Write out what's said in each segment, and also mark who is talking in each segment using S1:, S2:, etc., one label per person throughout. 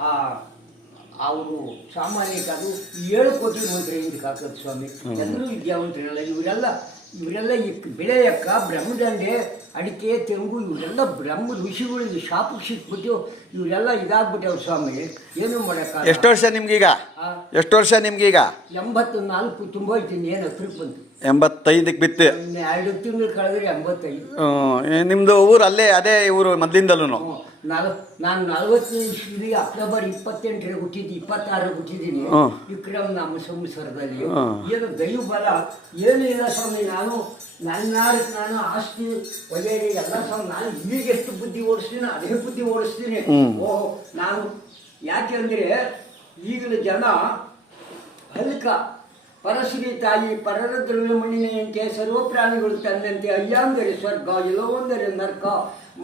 S1: ಆ ಅವರು ಸಾಮಾನ್ಯಕ್ಕೆ ಅದು ಏಳು ಕೋಟಿ ಹೋದ್ರೆ ಹಿಂದಕ್ಕೆ ಹಾಕೋದು ಸ್ವಾಮಿ ಎಲ್ಲರೂ ವಿದ್ಯಾವಂತರಲ್ಲ ಇವರೆಲ್ಲ ಇವರೆಲ್ಲ ಈ ಬೆಳೆಯಕ್ಕ ಬ್ರಹ್ಮದಂಡೆ ಅಡಿಕೆ ತೆಂಗು ಇವರೆಲ್ಲ ಬ್ರಹ್ಮ ಋಷಿಗಳು ಶಾಪಕ್ಕೆ ಸಿಕ್ಬಿಟ್ಟು ಇವರೆಲ್ಲ ಇದಾಗ್ಬಿಟ್ಟವ್ರು ಸ್ವಾಮಿ ಏನು ಮಾಡೋಕ್ಕಾಗಲ್ಲ.
S2: ಎಷ್ಟು ವರ್ಷ ನಿಮ್ಗೀಗ?
S1: ಆ,
S2: ಎಷ್ಟು ವರ್ಷ ನಿಮ್ಗೀಗ?
S1: ಎಂಬತ್ತು ನಾಲ್ಕು ತುಂಬೋಯ್ತೀನಿ ಏನು ಹತ್ರಕ್ಕೆ ಬಂತು.
S2: ಎಂಬತ್ತೈದಕ್ಕೆ ಬಿತ್ತು.
S1: ಇನ್ನು ಎರಡು ತಿಂಗಳು ಕಳೆದ್ರೆ ಎಂಬತ್ತೈದು.
S2: ಹ್ಮ್, ನಿಮ್ದು ಊರು ಅಲ್ಲೇ ಅದೇ ಊರು ಮೊದ್ಲಿಂದಲೂ
S1: ಹ್ಮ್. ನಾಲ್ ನಾನು ನಲವತ್ತನೇ ಇಸ್ವಿ ಅಕ್ಟೋಬರ್ ಇಪ್ಪತ್ತೆಂಟರಿಗೆ ಹುಟ್ಟಿದ್ದು ಇಪ್ಪತ್ತಾರು ಹುಟ್ಟಿದ್ದೀನಿ.
S2: ಹ್ಮ್.
S1: ವಿಕ್ರಮ್ ನಮ್ಮ ಸಂವತ್ಸರದಲ್ಲಿ.
S2: ಹ್ಮ್.
S1: ಏನು ದೈವ ಬಲ? ಏನೂ ಇಲ್ಲ ಸ್ವಾಮಿ ನಾನು ನನ್ನಾರಕ್ಕೆ ನಾನು ಆಸ್ತಿ ಒಳ್ಳೆಯ ಎಲ್ಲ ಸ್ವಾಮಿ ನಾನು ಈಗ ಎಷ್ಟು ಬುದ್ಧಿ ಓಡಿಸ್ತೀನಿ ಅದೇ ಬುದ್ಧಿ ಓಡಿಸ್ತೀನಿ.
S2: ಹ್ಮ್.
S1: ಓಹೋ, ನಾನು ಯಾಕೆ ಅಂದರೆ ಈಗಿನ ಜನ ಹಲ್ಕ, ಪರಶ್ರೀ ತಾಯಿ ಪರರ ದ್ರವ್ಯಮಣಿನೆಯಂತೆ ಸರ್ವ ಪ್ರಾಣಿಗಳು ತಂದಂತೆ ಅಯ್ಯಾಂದರೆ ಸ್ವರ್ಗ ಎಲ್ಲವೊಂದರೆ ನರ್ಕ.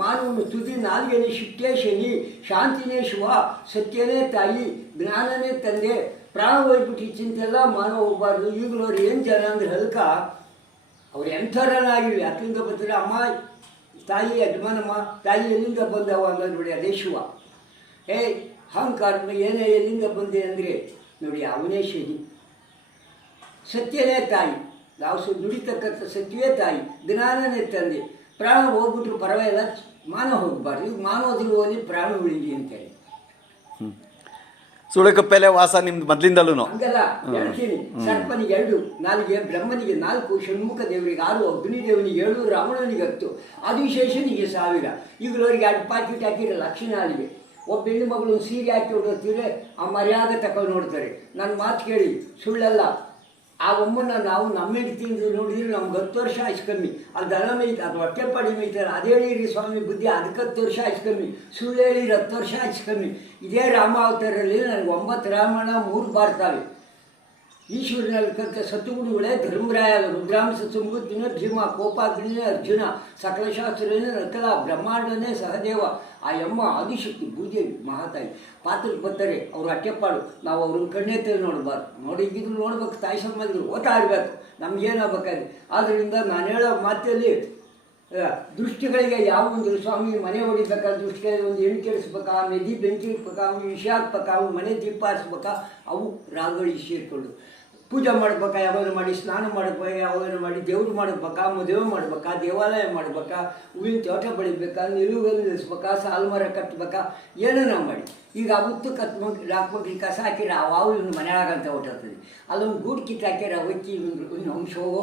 S1: ಮಾನವನು ತುದಿ ನಾಲ್ಗೆನೆ ಶಿಟ್ಟೇ ಶನಿ, ಶಾಂತಿನೇ ಶಿವ, ಸತ್ಯನೇ ತಾಯಿ, ಜ್ಞಾನನೇ ತಂದೆ. ಪ್ರಾಣ ಹೋಗ್ಬಿಟ್ಟು ಚಿಂತೆಲ್ಲ ಮಾನವ ಹೋಗ್ಬಾರ್ದು. ಈಗಲೂ ಅವ್ರು ಏನು ಜನ ಅಂದ್ರೆ ಹಲ್ಕ, ಅವ್ರು ಎಂಥರನಾಗಿವಿ ಯಾಕಿಂದ ಬರ್ತಾರೆ ಅಮ್ಮ ತಾಯಿ ಯಜಮಾನಮ್ಮ ತಾಯಿ ಎಲ್ಲಿಂದ ಬಂದವ ಅನ್ನೋದು ನೋಡಿ, ಅದೇ ಶಿವ. ಏ ಅಹಂಕಾರ ಏನೇ ಎಲ್ಲಿಂದ ಬಂದೆ ಅಂದರೆ, ನೋಡಿ, ಅವನೇ ಶನಿ. ಸತ್ಯನೇ ತಾಯಿ. ನಾವು ಸು ನುಡಿತಕ್ಕಂಥ ಸತ್ಯವೇ ತಾಯಿ. ಜ್ಞಾನನೇ ತಂದೆ. ಪ್ರಾಣ ಹೋಗ್ಬಿಟ್ರು ಪರವಾಗಿಲ್ಲ, ಮಾನ ಹೋಗಬಾರ್ದು. ಈಗ ಮಾನೋದ್ರ ಹೋಗಿ ಪ್ರಾಣ ಉಳಿಲಿ ಅಂತೇಳಿ.
S2: ಸುಳಕಪ್ಪೆಲೆ ವಾಸ ನಿಮ್ದು ಮೊದ್ಲಿಂದಲೂ
S1: ಹಂಗಲ್ಲ ಹೇಳ್ತೀನಿ. ಸರ್ಪನಿಗೆ ಎರಡು ನಾಲ್ಗೆ ಬ್ರಹ್ಮನಿಗೆ ನಾಲ್ಕು ಷಣ್ಮುಖ ದೇವರಿಗೆ ಆರು ಅಗ್ನಿ ದೇವನಿಗೆ ಏಳು ರಾವಣನಿಗೆ ಹತ್ತು. ಅದಿಶೇಷನಿಗೆ ಸಾವಿರ. ಈಗಲವರಿಗೆ ಎರಡು ಹಾಕಿದ್ರೆ ಹಾಕಿರೋ ಲಕ್ಷಣಾಲಿಗೆ ಒಬ್ಬ ಹೆಣ್ಣು ಮಗಳು ಸೀರೆ ಹಾಕಿ ಹೊಡೋತೀರೆ ಆ ಮರ್ಯಾದೆ ತಕೊಂಡು ನೋಡ್ತಾರೆ. ನನ್ನ ಮಾತು ಕೇಳಿ ಸುಳ್ಳಲ್ಲ. ಆ ಒಮ್ಮನ್ನ ನಾವು ನಮ್ಮ ತಿಂದು ನೋಡಿದ್ರೆ ನಮ್ಗೆ ಹತ್ತು ವರ್ಷ ಆಯ್ತು ಕಮ್ಮಿ. ಅದು ದನ ಮೇಯ್ತು, ಅದು ಹೊಟ್ಟೆ ಪಡಿ ಮೇಯ್ತಾರೆ. ಅದು ಹೇಳಿರಿ ಸ್ವಾಮಿ ಬುದ್ಧಿ, ಅದಕ್ಕೆ ಹತ್ತು ವರ್ಷ ಆಯ್ತು ಕಮ್ಮಿ. ಸುಳ್ಳು ಹೇಳಿರಿ ಹತ್ತು ವರ್ಷ ಆಯ್ತು ಕಮ್ಮಿ. ಇದೇ ರಾಮ ಅವತಾರಲ್ಲಿ ನನಗೆ ಒಂಬತ್ತು ರಾಮಾಯಣ ಮೂರು ಬಾರ್ತಾವೆ. ಈಶ್ವರನಲ್ಲಿ ಕಲಿತ ಸತ್ತುಗುರುಗಳೇ ಧರ್ಮರಾಯ ರುದ್ರಾಂಶ ಸಮೃದ್ಧಿನ ಭೀಮ ಕೋಪಾಗ್ನಿನೇ ಅರ್ಜುನ, ಸಕಲ ಶಾಸ್ತ್ರನೇ ನಕಲ ಬ್ರಹ್ಮಾಂಡನೇ ಸಹದೇವ, ಆ ಯಮ್ಮ ಆದಿಶಕ್ತಿ ಭೂದೇವಿ, ಮಹಾತಾಯಿ. ಪಾತ್ರಕ್ಕೆ ಬರ್ತಾರೆ ಅವರು ಅಟ್ಟೆಪ್ಪಾಳು. ನಾವು ಅವ್ರನ್ನ ಕಣ್ಣೇ ತೆರೆ ನೋಡಬಾರ್ದು. ನೋಡಿದ್ದಿದ್ರು ನೋಡ್ಬೇಕು, ತಾಯಿ ಸಂಬಂಧಿಗಳು ಓದ್ತಾ ಇರಬೇಕು. ನಮ್ಗೇನಾಗಬೇಕಾದ್ರೆ ಆದ್ದರಿಂದ ನಾನು ಹೇಳೋ ಮಾತಲ್ಲಿ ದೃಷ್ಟಿಗಳಿಗೆ ಯಾವ ಒಂದು ಸ್ವಾಮಿ ಮನೆ ಹೊಡಿಬೇಕಾದ್ರೆ ದೃಷ್ಟಿಗಳಿಗೆ ಒಂದು ಹೆಣ್ಣು ಕೆಡಿಸ್ಬೇಕಾ, ಮೆದಿ ಬೆಂಕಿ ಇಡ್ಬೇಕಾ, ವಿಷ ಹಾಕ್ಬೇಕಾ, ಮನೆ ದೀಪ ಹಾಸ್ಬೇಕಾ ಅವು ರಾಗಗಳಿಗೆ ಸೇರಿಕೊಂಡು ಪೂಜೆ ಮಾಡ್ಬೇಕಾ ಯಾವಾಗ ಮಾಡಿ, ಸ್ನಾನ ಮಾಡ್ಬೇಕಾ ಯಾವಾಗ ಮಾಡಿ, ದೇವ್ರು ಮಾಡ್ಬೇಕಾ ಮದುವೆ ಮಾಡ್ಬೇಕಾ, ದೇವಾಲಯ ಮಾಡ್ಬೇಕಾ ಹೂವಿನ ತೋಟ ಬೆಳಿಬೇಕಾ, ನಿಲುಗಲ್ಲಿ ನಿಲ್ಲಿಸ್ಬೇಕಾ ಸಾಲು ಮರ ಕಟ್ಬೇಕಾ ಏನನ್ನ ಮಾಡಿ. ಈಗ ಅವತ್ತು ಕತ್ ಮಕ್ಳು ಹಾಕ್ಬೇಕು ಕಸ ಹಾಕಿರ ಆ ಇವ್ನು ಮನೆ ಆಗಂತ ಹೊಟ್ಟಿರ್ತದೆ ಅಲ್ಲೊಂದು ಗೂಡು ಕಿತ್ತು ಹಾಕಿರ ಅವಕ್ಕಿ ಒಂದು ಅಂಶ ಹೋಗೋ,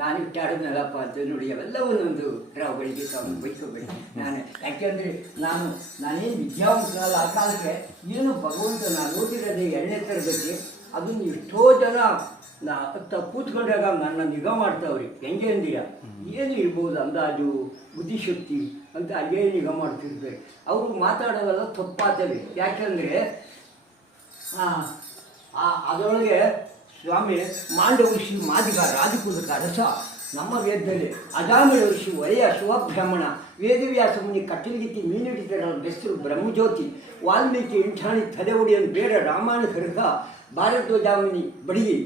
S1: ನಾನು ಇಟ್ಟಾಡಿದ್ನಲ್ಲಪ್ಪ ಅಂತ ನೋಡಿ ಅವೆಲ್ಲ ಒಂದೊಂದು ರಾವ್ ಬೆಳಿಬೇಕು ಅವ್ನು ಬೈಕೋಬೇಡಿ ನಾನು ಯಾಕೆಂದರೆ ನಾನು, ನಾನೇನು ವಿದ್ಯಾವಂತನಲ್ಲ, ಆ ಕಾಲಕ್ಕೆ ಏನು ಭಗವಂತ ನಾನು ಓದಿರೋದೇ ಎರಡನೇ ತರಗತಿ. ಅದನ್ನು ಎಷ್ಟೋ ಜನ ನಾ ಅತ್ತ ಕೂತ್ಕೊಂಡಾಗ ನನ್ನ ನಿಗಾ ಮಾಡ್ತಾವ್ರಿ ಹೆಂಗೆ ಅಂದೀಯ? ಏನು ಇರ್ಬೋದು ಅಂದಾಜು ಬುದ್ಧಿಶಕ್ತಿ ಅಂತ ಅಲ್ಲೇ ನಿಗಾ ಮಾಡ್ತಿರ್ಬೇಕು ಅವರು ಮಾತಾಡೋದೆಲ್ಲ ತಪ್ಪಾತವೆ. ಯಾಕೆಂದರೆ ಅದರೊಳಗೆ ಸ್ವಾಮಿ ಮಾಂಡವ ಋಷಿ ಮಾದಿಗ ರಾಜಕುಲಕ ರಸ ನಮ್ಮ ವೇದದಲ್ಲಿ ಅಜಾಮಿಳ ಋಷಿ ವಲಯ ಶಿವಬ್ರಹ್ಮಣ ವೇದವ್ಯಾಸ ಮುನಿ ಮೀನು ಮೀನಿಡಿದರ ಬೆಸರು ಬ್ರಹ್ಮಜ್ಯೋತಿ ವಾಲ್ಮೀಕಿ ಇಂಠಾಣಿ ತಲೆ ಒಡೆಯನ್ ಬೇಡ ರಾಮಾಯಣ ಖರ್ಗ ಭಾರದ್ವಾಜಾಮುನಿ ಬಡಿಗಿ.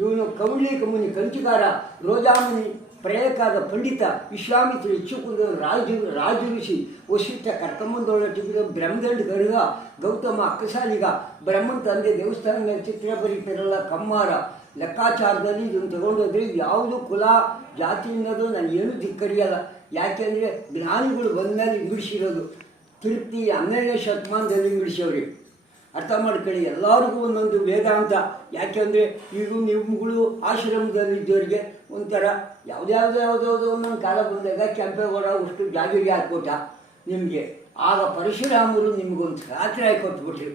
S1: ಇವನು ಕವಳಿ ಕಮುನಿ ಕಂಚುಕಾರ, ರೋಜಾಮುನಿ ಪ್ರಯಕಾದ ಪಂಡಿತ, ವಿಶ್ವಾಮಿತ್ರ ಇಚ್ಛುಕುಂದ ರಾಜು ರಾಜು ಋಷಿ ವಶಿಷ್ಠ ಕರ್ಕಂಬಂದೊಳಟಿಗಿದ ಬ್ರಹ್ಮದಂಡ ಗರುಗ, ಗೌತಮ ಅಕ್ಕಸಾಲಿಗ, ಬ್ರಹ್ಮನ್ ತಂದೆ ದೇವಸ್ಥಾನ ಮೇಲೆ ಚಿತ್ರ ಬರೀತಿರಲ್ಲ ಕಮ್ಮಾರ ಲೆಕ್ಕಾಚಾರದಲ್ಲಿ ಇದನ್ನು ತಗೊಂಡೋದ್ರೆ ಯಾವುದು ಕುಲ, ಜಾತಿ ಅನ್ನೋದು ನಾನು ಏನು ಧಿಕ್ಕರಿಯಲ್ಲ. ಯಾಕೆಂದರೆ ಜ್ಞಾನಿಗಳು ಬಂದಮೇಲೆ ಬಿಡಿಸಿರೋದು ತಿರುಪ್ತಿ ಹನ್ನೆರಡನೇ ಶತಮಾನದಲ್ಲಿ ಬಿಡಿಸವ್ರಿ ಅರ್ಥ ಮಾಡ್ಕೊಳ್ಳಿ. ಎಲ್ಲರಿಗೂ ಒಂದೊಂದು ವೇದಾಂತ ಯಾಕೆಂದರೆ ಈಗ ಆಶ್ರಮದಲ್ಲಿ ಇದ್ದವರಿಗೆ ಒಂಥರ ಯಾವುದ್ಯಾವುದೋ ಯಾವುದಾವ್ದು ಒಂದೊಂದು ಕಾಲ ಬಂದಾಗ ಕೆಂಪೇಗೌಡ ಅಷ್ಟು ಜಾಗಿರಿ ಹಾಕ್ಕೊಟ್ಟ ನಿಮಗೆ. ಆಗ ಪರಶುರಾಮರು ನಿಮಗೊಂದು ಖಾತ್ರಿ ಹಾಕೊಟ್ಬಿಟ್ರು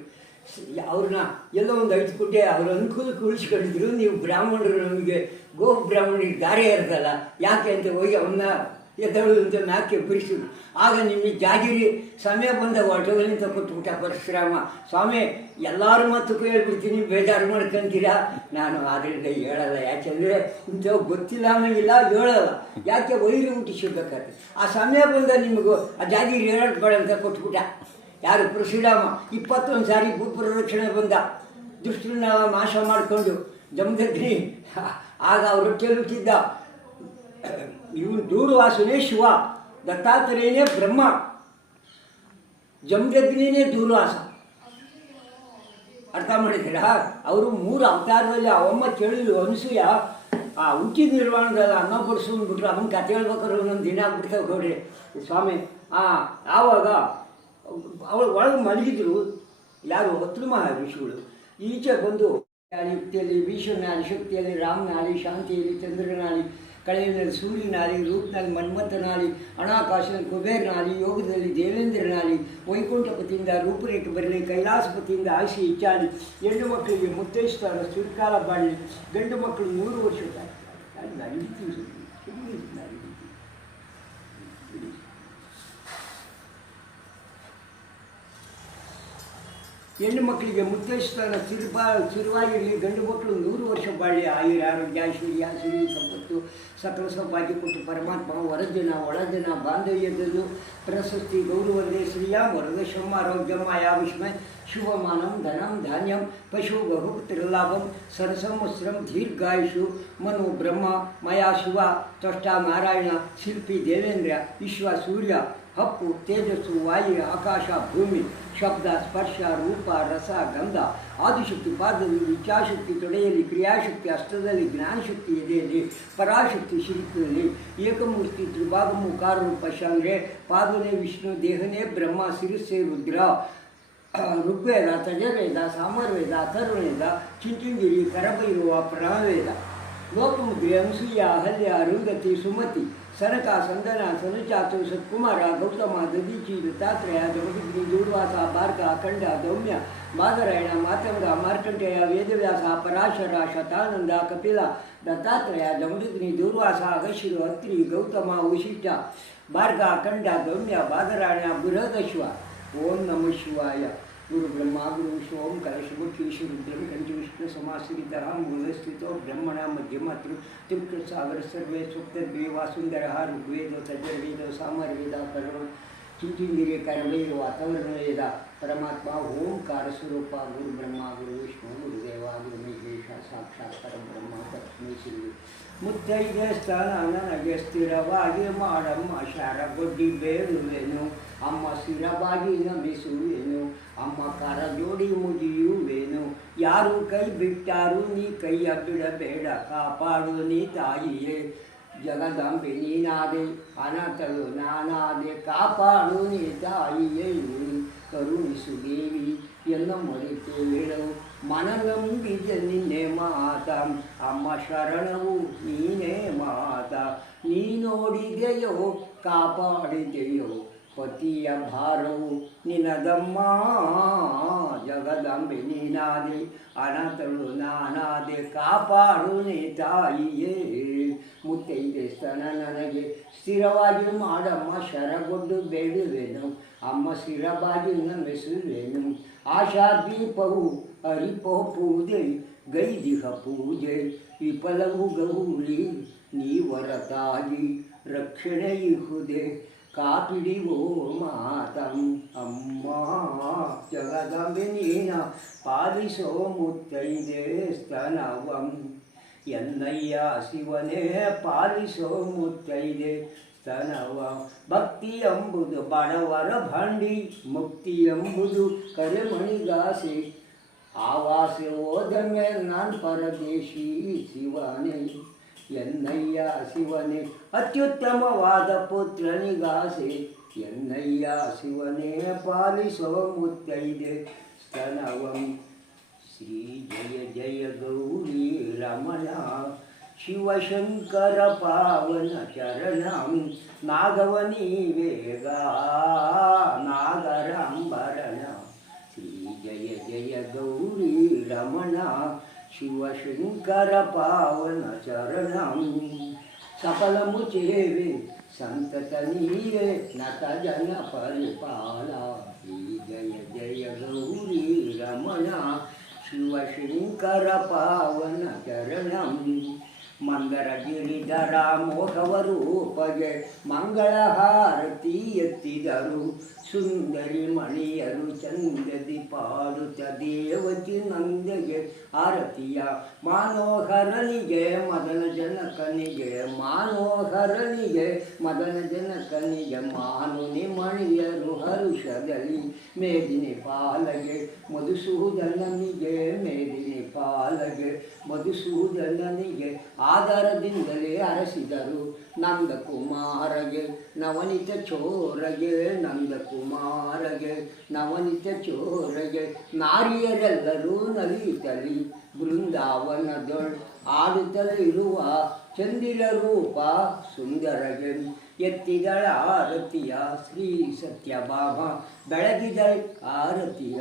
S1: ಅವ್ರನ್ನ ಎಲ್ಲೋ ಒಂದು ಐದು ಕೋಟೆ ಅವ್ರ ಅನುಕೂಲಕ್ಕೆ ಉಳಿಸ್ಕೊಂಡಿದ್ರು. ನೀವು ಬ್ರಾಹ್ಮಣರು ನಮಗೆ ಗೋ ಬ್ರಾಹ್ಮಣರಿಗೆ ದಾರಿ ಇರ್ತಲ್ಲ ಯಾಕೆ ಅಂತ ಹೋಗಿ ಅವನ್ನ ಎದ್ದಳು ಅಂತ ನಾಕೆ ಬಿಡಿಸಿದ್ರು ಆಗ ನಿಮ್ಮ ಜಾಗಿರಿ ಸಮಯ ಬಂದಾಗ ಹೊರಟೋಗಲಿಂತ ಕೊಟ್ಬಿಟ್ಟ ಪರಶುರಾಮ, ಸ್ವಾಮಿ, ಎಲ್ಲರ ಮತ್ತು ಕೇಳ್ಬಿಡ್ತೀನಿ ಬೇಜಾರು ಮಾಡ್ಕೊಂತೀರಾ? ನಾನು, ಆದ್ರಿಂದ ಹೇಳಲ್ಲ, ಯಾಕೆಂದರೆ ಇಂಥ ಗೊತ್ತಿಲ್ಲ ಅನ್ನೋಂಗಿಲ್ಲ ಹೇಳಲ್ಲ. ಯಾಕೆ ವೈರು ಹುಟ್ಟಿಸಿರ್ಬೇಕಾದ್ರೆ ಆ ಸಮಯ ಬಂದಾಗ ನಿಮಗೂ, ಆ ಜಾಗಿರಿ ಹೇಳೋದು ಬೇಡ ಅಂತ ಕೊಟ್ಬಿಟ್ಟ. ಯಾರು? ಪರಶುರಾಮ. ಇಪ್ಪತ್ತೊಂದು ಸಾರಿ ಭೂ ಪ್ರದಕ್ಷಿಣೆ ಬಂದ. ದುಷ್ಟರನ್ನ ನಾಶ ಮಾಡಿಕೊಂಡು ಜಮದಗ್ನಿ, ಆಗ ಅವರು ಚೆಲ್ಲುತ್ತಿದ್ದ ಇವನು ದೂರ್ವಾಸನೇ ಶಿವ, ದತ್ತಾತ್ರೇಯನೇ ಬ್ರಹ್ಮ ಜಮದಗ್ನಿನೇ ದೂರ್ವಾಸ ಅರ್ಥ ಮಾಡಿದ್ದೀರಾ? ಅವರು ಮೂರು ಅವತಾರದಲ್ಲಿ ಅವಮ್ಮ ಕೇಳಿದ್ರು ಅನಸೂಯ ಆ ಹುಟ್ಟಿದ ನಿರ್ವಹಣದಲ್ಲಿ ಅನ್ನ ಬಡಿಸೋದು ಬಿಟ್ರು ಅವನ ಕತೆ ಹೇಳ್ಬೇಕಾದ್ರೆ ಒಂದೊಂದು ದಿನ ಆಗ್ಬಿಡ್ತಾವೆ ಕೊಡ್ರಿ ಸ್ವಾಮಿ, ಆ, ಆವಾಗ ಅವಳು ಒಳಗೆ ಮಲಗಿದ್ರು. ಯಾರು? ಹತ್ತು ಮಹರ್ಷಿಗಳು ಈಚೆ ಬಂದು ಯುಕ್ತಿಯಲ್ಲಿ ಭೀಷ್ಮನಾಲಿ ಶಕ್ತಿಯಲ್ಲಿ ರಾಮನಾಲಿ ಶಾಂತಿಯಲ್ಲಿ ಚಂದ್ರನಾಲಿ ಕಳೆಯಲ್ಲಿ ಸೂರ್ಯನಾಲಿ ರೂಪನಲ್ಲಿ ಮನ್ಮಥನಾಲಿ ಅನಾಕಾಶದಲ್ಲಿ ಕುಬೇರನಾಲಿ ಯೋಗದಲ್ಲಿ ದೇವೇಂದ್ರನಾಲಿ ವೈಕುಂಠಪತಿಯಿಂದ ರೂಪರೇಖೆ ಬರಲಿ, ಕೈಲಾಸಪತಿಯಿಂದ ಆಶಿ ಇಚ್ಛಾಲಿ ಹೆಣ್ಣು ಮಕ್ಕಳಿಗೆ ಮುತ್ತೈಸ್ತಾರ, ಸುರ್ಕಾಲ ಬಾಳಿ ಗಂಡು ಮಕ್ಕಳು ಮೂರು ವರ್ಷ ಹೆಣ್ಣು ಮಕ್ಕಳಿಗೆ ಮುತ್ತೈಸ್ತಾನ ಸಿರಿಪಾ ಸಿರುವಾಗಿರಲಿ, ಗಂಡು ಮಕ್ಕಳು ನೂರು ವರ್ಷ ಬಾಳಿ ಆಯುರ, ಆರೋಗ್ಯ, ಐಶ್ವರ್ಯ, ಸಿರಿ, ಸಂಪತ್ತು ಸಕಲ ಸೌಭಾಗ್ಯ ಕೊಟ್ಟು ಪರಮಾತ್ಮ ಹೊರದಿನ ಒಳದಿನ, ಬಾಂಧವ್ಯದಲ್ಲೂ ಪ್ರಶಸ್ತಿ ಗೌರವದೇ ಶ್ರೀಯಾಂ ವರದಶಂ ಆರೋಗ್ಯಂ ಆಯಾವಿಷ್ಮಯ ಶುಭಮಾನಂ, ಧನಂ, ಧಾನ್ಯಂ, ಪಶು ಬಹು ತ್ರಿಲಾಭಂ ಸರಸಂವತ್ಸರಂ ದೀರ್ಘಾಯುಷು, ಮನು ಬ್ರಹ್ಮ, ಮಯಾ, ಶಿವ, ತ್ವಷ್ಟ, ನಾರಾಯಣ, ಶಿಲ್ಪಿ, ದೇವೇಂದ್ರ, ವಿಶ್ವ, ಸೂರ್ಯ ಹಕ್ಕು ತೇಜಸ್ಸು ವಾಯು ಆಕಾಶ ಭೂಮಿ ಶಬ್ದ ಸ್ಪರ್ಶ ರೂಪ ರಸ ಗಂಧ ಆದಿಶಕ್ತಿ ಪಾದದಲ್ಲಿ ಇಚ್ಛಾಶಕ್ತಿ ತೊಡೆಯಲ್ಲಿ ಕ್ರಿಯಾಶಕ್ತಿ ಅಷ್ಟದಲ್ಲಿ ಜ್ಞಾನಶಕ್ತಿ ಎದೆಯಲ್ಲಿ ಪರಾಶಕ್ತಿ ಶಿಲ್ಪದಲ್ಲಿ ಏಕಮೂರ್ತಿ ತ್ರಿಭಾಗಮು ಕಾರೂಪ ಅಂದರೆ ಪಾದನೆ ವಿಷ್ಣು ದೇಹನೇ ಬ್ರಹ್ಮ ಶಿರಸ್ಸೆ ರುದ್ರ ಋಗ್ವೇದ ತಜವೇದ ಸಾಮರ್ವೇದ ಅಥರ್ವವೇದ ಚಿಂಚುಂಗಿರಿ ಕರಬೈರುವ ಪ್ರಣವೇದ ಲೋಕಮುದ್ರಿ ಅನಸೂಯ ಅಹಲ್ಯ ಅರುಂಧತಿ ಸುಮತಿ सनका संदना सनुचातुर सत्कुमारा गौतमा दधीची दत्तात्रया जगदग्नी दूर्वासा बारका अखंडा दौम्या माधरायणा मातंगा मार्कंडया वेदव्यासा पराशरा शतानंदा कपिला दत्तात्रया जमदग्नी दूर्वासा अगशिर अत्री गौतमा उशिष्ठा बारका अखंडा दौम्या बादरायणा बृहदश्वा। ओम नम शिवाय। ಗುರು ಬ್ರಹ್ಮ ಗುರು ವಿಷ್ಣು ಓಂ ಕಲಶುಭಕ್ಷೀಶು ರುದ್ರಂ ಕಂಚ ವಿಷ್ಣು ಸಮಾಶ್ರಿತ ಮೂಲಸ್ಥಿತೋ ಬ್ರಹ್ಮಣ ಮಧ್ಯಮ ತೃ ತ್ರಿಕೃತ ಸಾಗರ ಸರ್ವೇ ಸುಪ್ತದ್ವೇ ವಾಸುಂದರ ಋಗ್ವೇದ ತಜರ್ವೇದ ಸಾಮರ್ವೇದ ಪರಮ ಚಿಂಚಿಂದಿರಿ ಕರವೇದ ವಾತಾವರಣ ವೇದ ಪರಮಾತ್ಮ ಓಂಕಾರ ಸ್ವರೂಪ ಗುರು ಬ್ರಹ್ಮ ಗುರು ವಿಷ್ಣು ಗುರುದೇವ ಗುರು ಮಹೇಶ ಸಾಕ್ಷಾತ್ ಪರಬ್ರಹ್ಮ ತಸ್ಮೈ ಶ್ರೀ ಮುತ್ತೈದೆ ಸ್ಥಾನ ನನಗೆ ಸ್ಥಿರವಾಗಿ ಮಾಡಮ್ಮ ಶರಗೊಡ್ಡಿ ಬೇಡುವೆನು ಅಮ್ಮ ಸಿರಬಾಗಿನ ಮೆಸುವೇನು ಅಮ್ಮ ಕರ ಜೋಡಿ ಮುಗಿಯುವೆನು ಯಾರು ಕೈ ಬಿಟ್ಟಾರು ನೀ ಕೈಯ ಬಿಡಬೇಡ ಕಾಪಾಡು ನೀ ತಾಯಿಯೇ. ಜಗದಂಬೆ ನೀನಾದೆ, ಅನಾಥಳು ನಾನಾದೆ, ಕಾಪಾಡು ನೀ ತಾಯಿಯೇ ಕರುಣಿಸು ದೇವಿ, ಎಲ್ಲ ಮರೆತು ಹೇಳವು ಮನಗಂಬಿದೆ ನಿನ್ನೆ ಮಾತ, ಅಮ್ಮ ಶರಣವು ನೀನೇ ಮಾತ. ನೀ ನೋಡಿದೆಯೋ ಕಾಪಾಡಿದೆಯೋ. ಪತಿಯ ಭಾರವು ನಿನದಮ್ಮ ಜಗದಂಬೆ ನೀನಾದಿ, ಅನತಳು ನಾನಾದೆ, ಕಾಪಾಡು ನೀ ತಾಯಿಯೇ. ಮುತ್ತೈದೆ ಸ್ತನ ನನಗೆ ಸ್ಥಿರವಾಗಿ ಮಾಡಮ್ಮ, ಶರಗೊಡ್ಡು ಬೇಡುವೆನು, ಅಮ್ಮ ಸ್ಥಿರವಾಗಿ ನಮಿಸುವೆನು. ಆಶಾ ದೀಪವು ಹರಿಪೋ ಪೂಜೆ, ಗೈದಿಹ ಪೂಜೆ, ವಿಫಲವು ಗೌರಿ, ನೀ ಹೊರತಾಗಿ ರಕ್ಷಣೆ ಇಹುದೆ ಕಾಪಿಡಿವೋ ಮಾತಂ ಅಮ್ಮ ಜಗದಂಬೆ ನೀನ ಪಾಲಿಸೋ ಮುತ್ತೈದೆ ಸ್ತನವಂ ಎನ್ನಯ್ಯ ಶಿವನೇ ಪಾಲಿಸೋ ಮುತ್ತೈದೆ ಸ್ತನವ ಭಕ್ತಿ ಎಂಬುದು ಬಡವರ ಭಾಂಡಿ ಮುಕ್ತಿ ಎಂಬುದು ಕರೆಮಣಿಗಾಸೆ ಆವಾಸೆ ಹೋದ ಮೇಲೆ ನಾನು ಪರದೇಶಿ ಶಿವನೇ ಎನ್ನಯ್ಯ ಶಿವನೇ ಅತ್ಯುತ್ತಮವಾದ ಪುತ್ರನಿಗಾಸೆ ಎನ್ನಯ್ಯ ಶಿವನೇ ಪಾಲಿಸೋ ಮುತ್ತೈದೆ ಸ್ತನವಂ ಶ್ರೀ ಜಯ ಜಯ ಗೌರಿ ರಮಣ ಶಿವಶಂಕರ ಪಾವನ ಚರಣಂ ನಾಗವನಿ ವೇಗ ನಾಗರಾಂಬರಣ ಶ್ರೀ ಜಯ ಜಯ ಗೌರಿ ರಮಣ شو شنکار پا چم سکل مچ سنت نی رے نکال جن پل پالا جی جی گوری رمنا شیو شری پاؤنچ رن ಪಾವನ ಚರಣಂ ಮಂದರ ಗಿರಿಧರ ಮೋಹವ ರೂಪಗೆ ಮಂಗಳ ಹಾರತಿ ಎತ್ತಿದರು. ಸುಂದರಿ ಮಣಿಯರು ಚಂದದಿ ಪಾಡುತ್ತ ದೇವತಿ ನಂದಗೆ ಆರತಿಯ ಮಾನೋಹರನಿಗೆ ಮದನ ಜನಕನಿಗೆ ಮಾನೋಹರನಿಗೆ ಮದನ ಜನಕನಿಗೆ ಮಾನುನಿ ಮಣಿಯರು ಹರುಷದಲ್ಲಿ ಮೇದಿನಿ ಪಾಲಗೆ ಮಧುಸೂದನನಿಗೆ ಮೇದಿನಿ ಪಾಲಗೆ ಮಧುಸೂದನನಿಗೆ ಆಧಾರದಿಂದಲೇ ಅರಸಿದರು ನಂದಕುಮಾರಗೆ, ನವನಿತ ಚೋರಗೆ, ನಂದಕುಮಾರಗೆ, ನವನಿತ ಚೋರಗೆ, ನಾರಿಯರೆಲ್ಲರೂ ನಲಿಯುತ್ತಲಿ ಬೃಂದಾವನದೊಳ್ ಆಡುತ್ತಲಿರುವ ಚಂದಿರ ರೂಪ ಸುಂದರಗೆ ಎತ್ತಿದಳ ಆರತಿಯ ಶ್ರೀ ಸತ್ಯಭಾಮ, ಬೆಳಗಿದಳ ಆರತಿಯ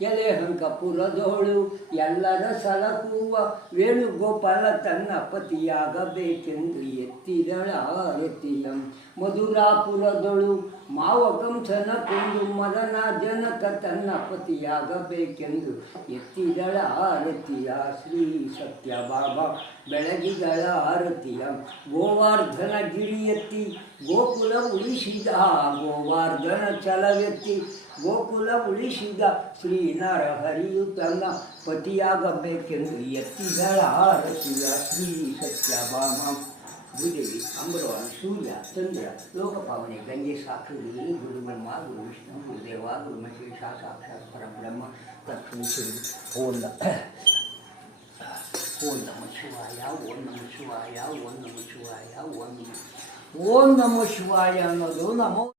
S1: ಎಲೆ ಹಂಕಪುರದೋಳು ಎಲ್ಲರ ಸಲಕುವ ವೇಣುಗೋಪಾಲ ತನ್ನ ಪತಿಯಾಗಬೇಕೆಂದು ಎತ್ತಿದಳ ಆರತಿಯಂ ಮಧುರಾಪುರದೊಳು ಮಾವ ಕಂಸನ ಕೊಂದು ಮದನ ಜನಕ ತನ್ನ ಪತಿಯಾಗಬೇಕೆಂದು ಎತ್ತಿದಳ ಆರತಿಯ ಶ್ರೀ ಸತ್ಯ ಬಾಬಾ ಬೆಳಗಿದಳ ಆರತಿಯ. ಗೋವಾರ್ಧನ ಗಿರಿಯೆತ್ತಿ ಗೋಕುಲ ಉಳಿಸಿದ ಗೋವಾರ್ಧನ ಛಲವೆತ್ತಿ ಗೋಕುಲ ಉಳಿಸಿದ ಶ್ರೀನರ ಹರಿಯು ತನ್ನ ಪತಿಯಾಗಬೇಕೆಂದು ಎತ್ತಿದಳ ಆರತಿಯ ಶ್ರೀ ಸತ್ಯಭಾಮ. ಭೂದೇವಿ ಅಂಬರವಾಣ ಸೂರ್ಯ, ಚಂದ್ರ, ಲೋಕಪಾವನೆ, ಗಂಗೆ, ಸಾಕ್ಷಿ, ಗುರು ಬ್ರಹ್ಮ, ಗುರು ವಿಷ್ಣು, ಗುರುದೇವ, ಗುರು ಮಹೇಶ, ಸಾಕ್ಷಾತ್ ಪರಬ್ರಹ್ಮ ತತ್ವ ಓಂ ನ- ಓಂ ನಮ ಶಿವಾಯ, ಓಂ ನಮ ಶಿವಾಯ, ಓಂ ನಮ ಶಿವಾಯ, ಓಂ ನಮ ಓಂ ನಮ ಶಿವಾಯ ಅನ್ನೋದು ನಮೋ